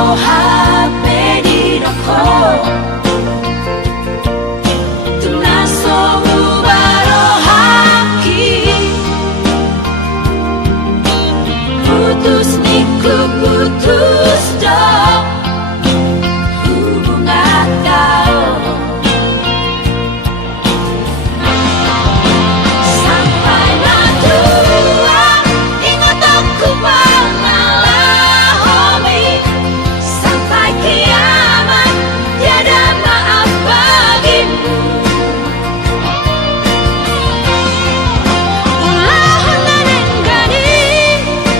HP di rokok Tunaso mubaro haki Putus niku putus dok Hubungan kau Sampai natua Ingat aku mengalah hobi Sampai kiamat Tiada maaf bagimu Ulah hona nenggani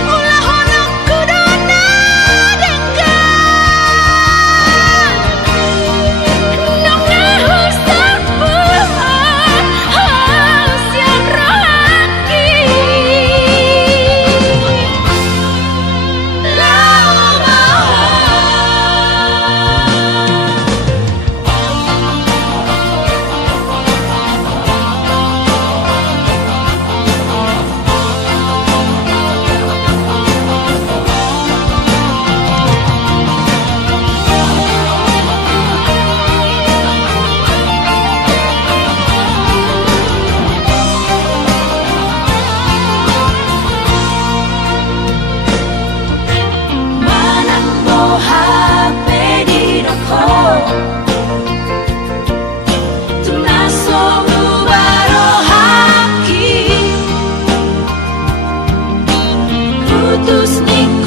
Ulah hona kudona denggan Nong nahus terpulang Siap rohaki Manambo HP di rokok Tunaso mubaro haki Putus nikah